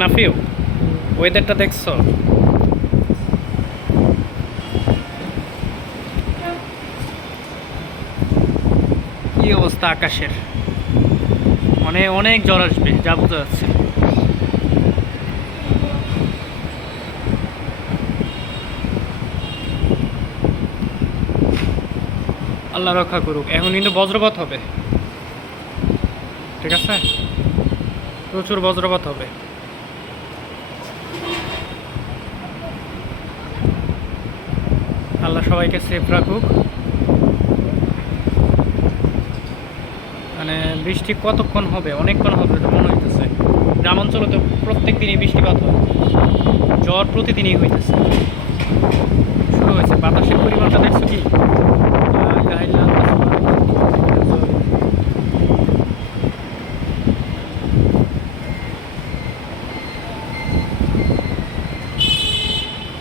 নাফিও, ওয়েদারটা দেখছো? কি অবস্থা আকাশের, মানে অনেক ঝড় আসবে যা বোঝা যাচ্ছে। আল্লাহ রক্ষা করুক। এখন কিন্তু বজ্রপাত হবে, ঠিক আছে? প্রচুর বজ্রপাত হবে। আল্লাহ সবাইকে সেফ রাখুক। মানে বৃষ্টি কতক্ষণ হবে? অনেকক্ষণ হবে তো মনে হইতেছে। গ্রাম অঞ্চলে তো প্রত্যেক দিনই বৃষ্টিপাত হয়, ঝড় প্রতিদিনই হইতেছে। শুরু হয়েছে, বাতাসের পরিমাণটা দেখছো কি? লা ইলাহা ইল্লাল্লাহ।